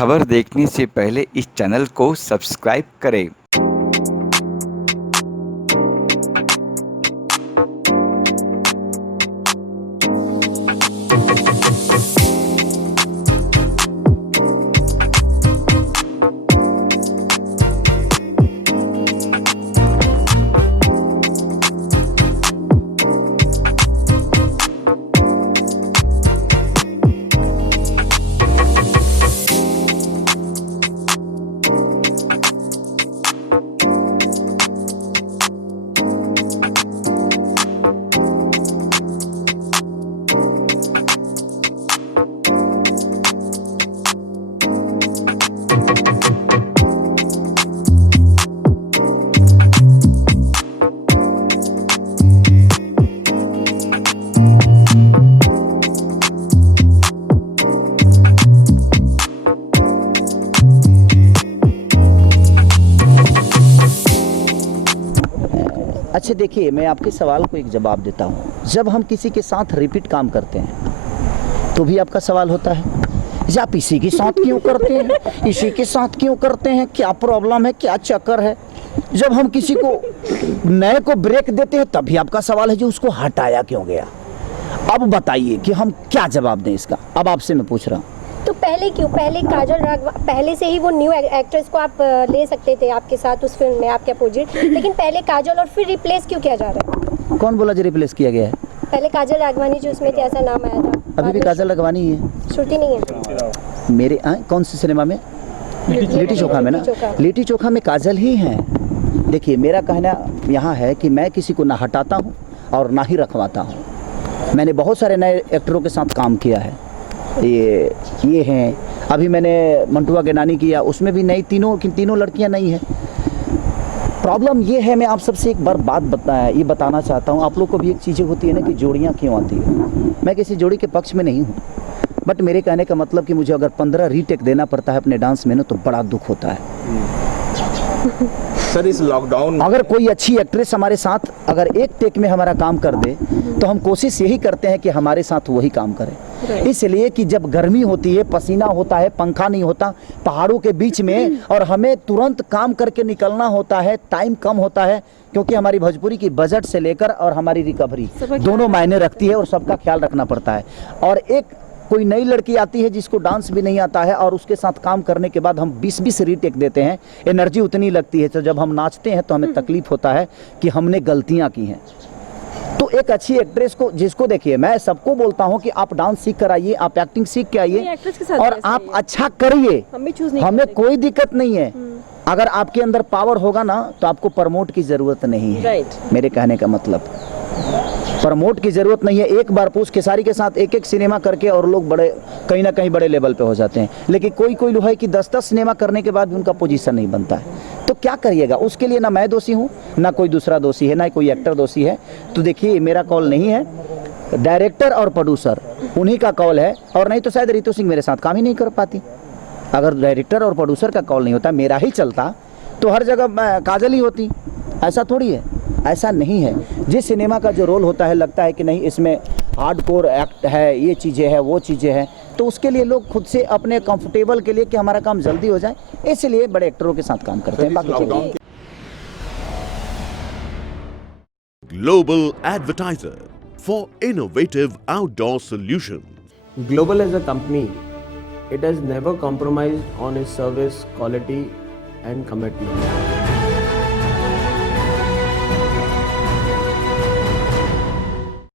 खबर देखने से पहले इस चैनल को सब्सक्राइब करें। अच्छा देखिए, मैं आपके सवाल को एक जवाब देता हूँ। जब हम किसी के साथ रिपीट काम करते हैं तो भी आपका सवाल होता है या आप इसी के साथ क्यों करते हैं, इसी के साथ क्यों करते हैं, क्या प्रॉब्लम है, क्या चक्कर है। जब हम किसी को नए को ब्रेक देते हैं तब भी आपका सवाल है जो उसको हटाया क्यों गया। अब बताइए कि हम क्या जवाब दें इसका। अब आपसे मैं पूछ रहा हूँ, तो पहले क्यों, पहले काजल राघवानी, पहले से ही वो न्यू एक्ट्रेस को आप ले सकते थे आपके साथ उस फिल्म में आपके अपोजिट, लेकिन पहले काजल और फिर रिप्लेस क्यों किया जा रहा है? कौन बोला जो रिप्लेस किया गया है? पहले काजल राघवानी जो उसमें थी, ऐसा नाम आया था। अभी भी काजल राघवानी ही है। श्रुति नहीं है मेरे कौन सी सिनेमा में? लिट्टी चोखा में ना, लिट्टी चोखा में काजल ही हैं। देखिए, मेरा कहना यहाँ है कि मैं किसी को ना हटाता हूँ और ना ही रखवाता हूँ। मैंने बहुत सारे नए एक्टरों के साथ काम किया है। ये हैं, अभी मैंने मंटुआ के नानी किया, उसमें भी नई तीनों लड़कियां नई हैं। प्रॉब्लम ये है, मैं आप सबसे एक बार बात बताना चाहता हूँ। आप लोग को भी एक चीज़ें होती है ना कि जोड़ियाँ क्यों आती है। मैं किसी जोड़ी के पक्ष में नहीं हूँ, बट मेरे कहने का मतलब कि मुझे अगर 15 रीटेक देना पड़ता है अपने डांस में ना तो बड़ा दुख होता है। सर, इस लॉकडाउन अगर कोई अच्छी एक्ट्रेस हमारे साथ अगर एक टेक में हमारा काम कर दे तो हम कोशिश यही करते हैं कि हमारे साथ वही काम करे। इसलिए कि जब गर्मी होती है, पसीना होता है, पंखा नहीं होता पहाड़ों के बीच में, और हमें तुरंत काम करके निकलना होता है, टाइम कम होता है, क्योंकि हमारी भोजपुरी की बजट से लेकर और हमारी रिकवरी दोनों मायने रखती है और सबका ख्याल रखना पड़ता है। और एक कोई नई लड़की आती है जिसको डांस भी नहीं आता है और उसके साथ काम करने के बाद हम 20-20 रीटेक देते हैं, एनर्जी उतनी लगती है। तो जब हम नाचते हैं तो हमें तकलीफ होता है कि हमने गलतियां की हैं। तो एक अच्छी एक्ट्रेस को, जिसको देखिए, मैं सबको बोलता हूं कि आप डांस सीख कर आइए, आप एक्टिंग सीख के आइए और आप अच्छा करिए, हमें कोई दिक्कत नहीं है। अगर आपके अंदर पावर होगा ना तो आपको प्रमोट की जरूरत नहीं है। मेरे कहने का मतलब, प्रमोट की जरूरत नहीं है। एक बार पूछ खेसारी के साथ एक सिनेमा करके और लोग बड़े कहीं ना कहीं बड़े लेवल पे हो जाते हैं, लेकिन कोई लोग है कि 10 सिनेमा करने के बाद भी उनका पोजीशन नहीं बनता है। तो क्या करिएगा, उसके लिए ना मैं दोषी हूँ, ना कोई दूसरा दोषी है, ना कोई एक्टर दोषी है। तो देखिए, मेरा कॉल नहीं है, डायरेक्टर और प्रोड्यूसर उन्हीं का कॉल है, और नहीं तो शायद रितु सिंह मेरे साथ काम ही नहीं कर पाती। अगर डायरेक्टर और प्रोड्यूसर का कॉल नहीं होता, मेरा ही चलता, तो हर जगह काजल ही होती। ऐसा थोड़ी है, ऐसा नहीं है। जिस सिनेमा का जो रोल होता है, लगता है कि नहीं इसमें हार्डकोर एक्ट है, ये चीज़ें हैं, वो चीज़ें हैं, तो उसके लिए लोग खुद से अपने कंफर्टेबल के लिए कि हमारा काम जल्दी हो जाए, इसलिए बड़े एक्टरों के साथ काम करते हैं। बाकी Global advertiser for innovative outdoor solutions. Global as a company, it has never compromised on its service quality and commitment.